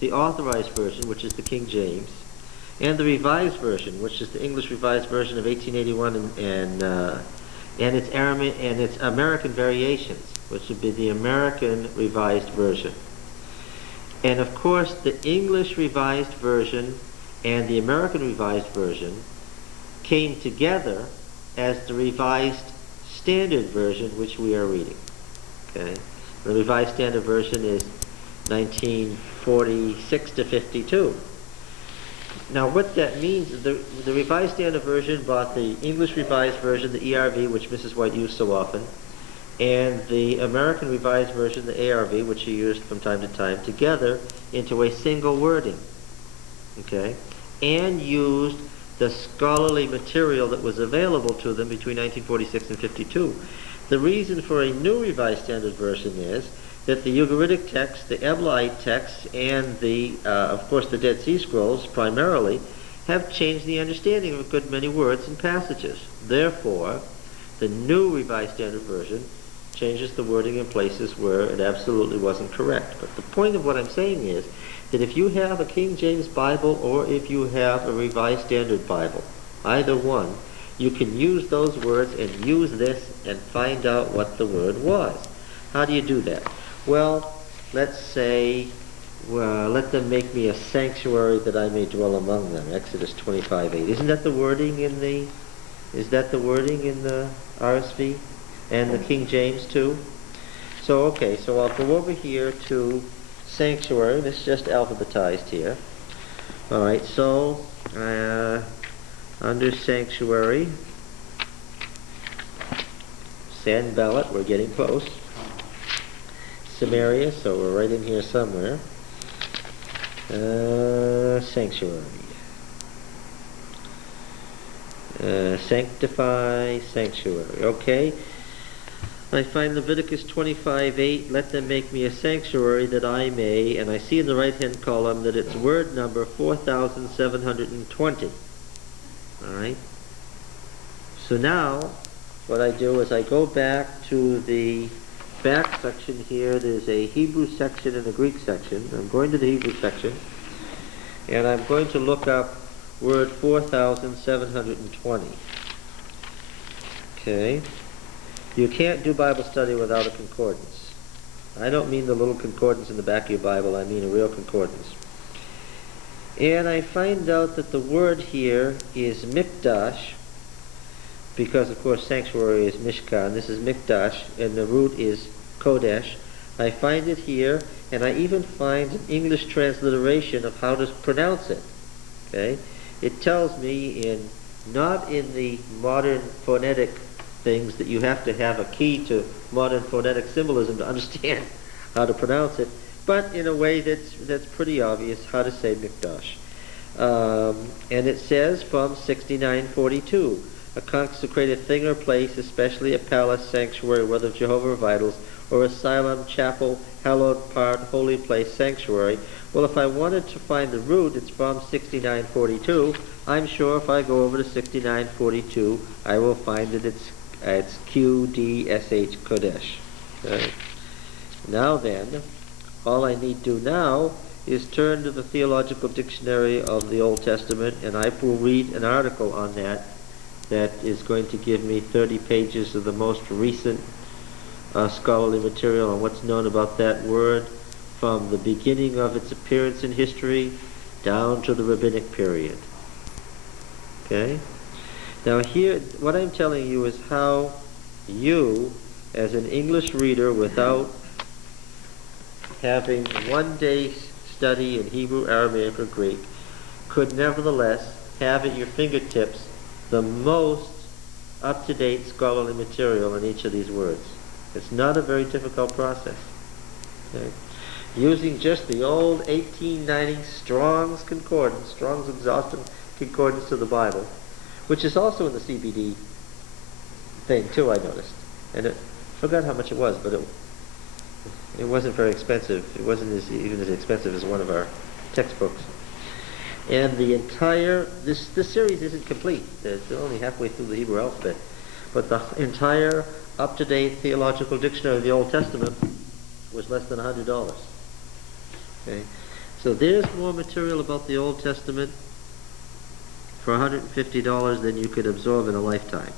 the Authorized Version, which is the King James, and the Revised Version, which is the English Revised Version of 1881, and its American variations, which would be the American Revised Version. And of course, the English Revised Version and the American Revised Version came together as the Revised Standard Version, which we are reading. Okay, the Revised Standard Version is 1946 to 52. Now, what that means is the Revised Standard Version brought the English Revised Version, the ERV, which Mrs. White used so often, and the American Revised Version, the ARV, which she used from time to time, together into a single wording. Okay, and used the scholarly material that was available to them between 1946 and 52. The reason for a new Revised Standard Version is that the Ugaritic text, the Eblaite text, and of course, the Dead Sea Scrolls primarily have changed the understanding of a good many words and passages. Therefore, the new Revised Standard Version changes the wording in places where it absolutely wasn't correct. But the point of what I'm saying is that if you have a King James Bible or if you have a Revised Standard Bible, either one, you can use those words and use this and find out what the word was. How do you do that? Well, let's say, let them make me a sanctuary that I may dwell among them. Exodus 25:8. Isn't that the wording in the RSV and the King James too? So okay, so I'll go over here to sanctuary. This is just alphabetized here. All right, so under sanctuary, Sanballat, we're getting close. Samaria, so we're right in here somewhere. Sanctuary. Sanctify, sanctuary. Okay. I find Leviticus 25:8, let them make me a sanctuary that I may, and I see in the right-hand column that it's word number 4720. All right. So now, what I do is I go back to the back section here. There's a Hebrew section and a Greek section. I'm going to the Hebrew section, and I'm going to look up word 4720. Okay. You can't do Bible study without a concordance. I don't mean the little concordance in the back of your Bible. I mean a real concordance. And I find out that the word here is mikdash, because of course sanctuary is mishkan. This is mikdash, and the root is kodesh. I find it here, and I even find an English transliteration of how to pronounce it. Okay, it tells me not in the modern phonetic things that you have to have a key to modern phonetic symbolism to understand how to pronounce it, but in a way that's pretty obvious how to say mikdash. And it says from 6942, a consecrated thing or place, especially a palace, sanctuary, whether of Jehovah or idols, or asylum, chapel, hallowed part, holy place, sanctuary. Well, if I wanted to find the root, it's from 6942. I'm sure if I go over to 6942, I will find that it's QDSH Kodesh. Okay. Now then, all I need to do now is turn to the Theological Dictionary of the Old Testament, and I will read an article on that is going to give me 30 pages of the most recent scholarly material on what's known about that word from the beginning of its appearance in history down to the rabbinic period. Okay? Now here, what I'm telling you is how you, as an English reader without having one day study in Hebrew, Aramaic, or Greek, could nevertheless have at your fingertips the most up-to-date scholarly material in each of these words. It's not a very difficult process. Okay? Using just the old 1890 Strong's Concordance, Strong's Exhaustive Concordance to the Bible, which is also in the CBD thing too, I noticed. And I forgot how much it was, but it wasn't very expensive. It wasn't even as expensive as one of our textbooks. And the entire, this series isn't complete. It's only halfway through the Hebrew alphabet. But the entire up-to-date Theological Dictionary of the Old Testament was less than $100. Okay? So there's more material about the Old Testament for $150 than you could absorb in a lifetime.